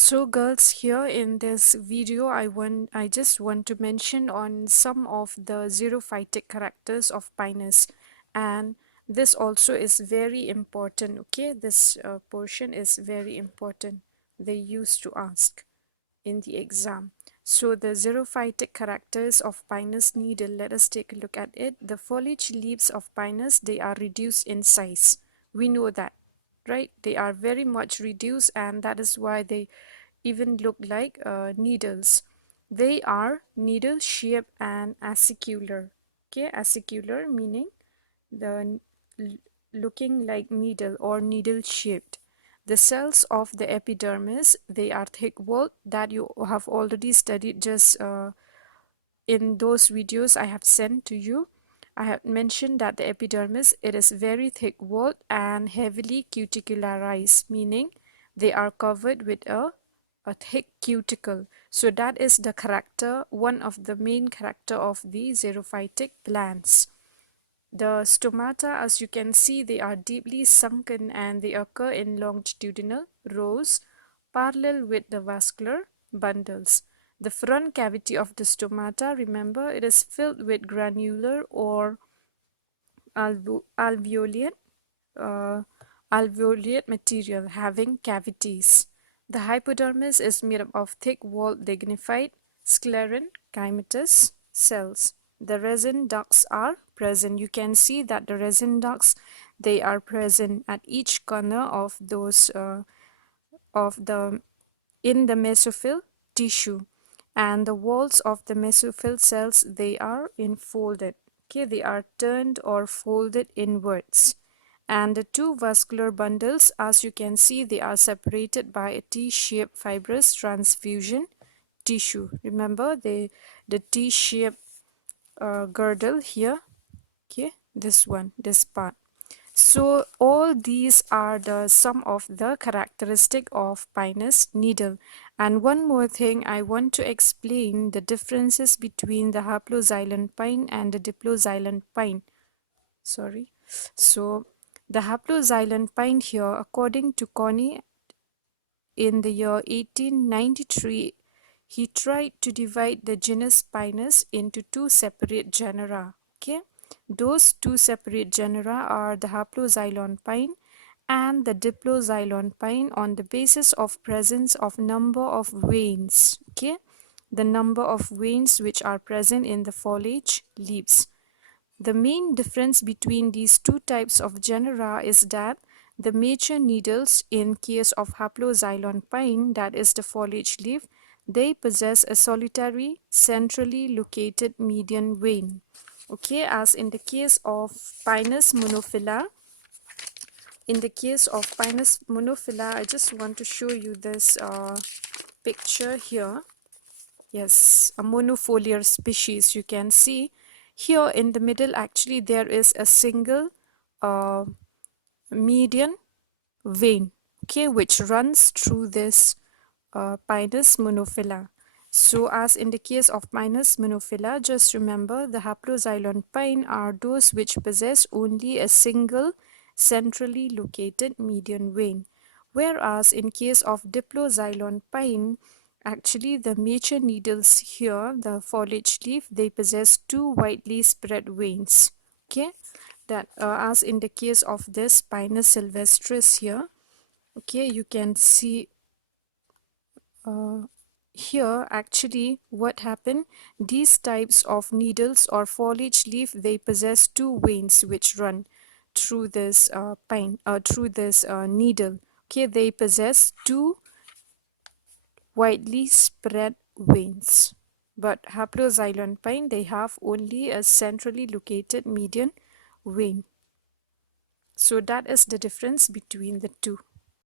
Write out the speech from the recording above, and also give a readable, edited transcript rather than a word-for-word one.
So girls, here in this video I just want to mention on some of the xerophytic characters of Pinus, and this also is very important. Okay, this portion is very important. They used to ask in the exam. So the xerophytic characters of Pinus needle, let us take a look at it. The foliage leaves of Pinus, they are reduced in size. We know that, right? They are very much reduced, and that is why they even look like needles. They are needle shaped and acicular. Okay, acicular meaning the looking like needle or needle shaped. The cells of the epidermis, they are thick-walled, that you have already studied just in those videos I have sent to you. I have mentioned that the epidermis, it is very thick-walled and heavily cuticularized, meaning they are covered with a thick cuticle. So that is the character, one of the main character of the xerophytic plants. The stomata, as you can see, they are deeply sunken and they occur in longitudinal rows parallel with the vascular bundles. The front cavity of the stomata, remember, it is filled with granular or alveolate, uh, alveolate material having cavities. The hypodermis is made up of thick-walled lignified sclerenchymatous cells. The resin ducts are present. You can see that the resin ducts, they are present at each corner of those of the in the mesophyll tissue, and the walls of the mesophyll cells, they are enfolded. Okay, they are turned or folded inwards, and the two vascular bundles, as you can see, they are separated by a T-shaped fibrous transfusion tissue. Remember the T-shaped girdle here. Okay, this one, this part. So all these are the some of the characteristic of Pinus needle. And one more thing, I want to explain the differences between the haploxylon pine and the diploxylon pine. Sorry. So the haploxylon pine here, according to Connie, in the year 1893, he tried to divide the genus Pinus into two separate genera. Okay, those two separate genera are the haploxylon pine and the diploxylon pine on the basis of presence of number of veins. Okay, the number of veins which are present in the foliage leaves. The main difference between these two types of genera is that the major needles in case of haploxylon pine, that is the foliage leaf, they possess a solitary centrally located median vein. Okay, as in the case of Pinus monophylla, I just want to show you this picture here. Yes, a monofoliar species. You can see here in the middle, actually, there is a single uh, median vein, okay, which runs through this Pinus monophylla. So as in the case of Pinus monophylla, just remember the haploxylon pine are those which possess only a single centrally located median vein. Whereas in case of diploxylon pine, actually the major needles here, the foliage leaf, they possess two widely spread veins. Okay, that as in the case of this Pinus sylvestris here, okay, you can see here actually what happened, these types of needles or foliage leaf, they possess two veins which run through this needle. Okay, they possess two widely spread veins, but haploxylon pine, they have only a centrally located median vein. So that is the difference between the two.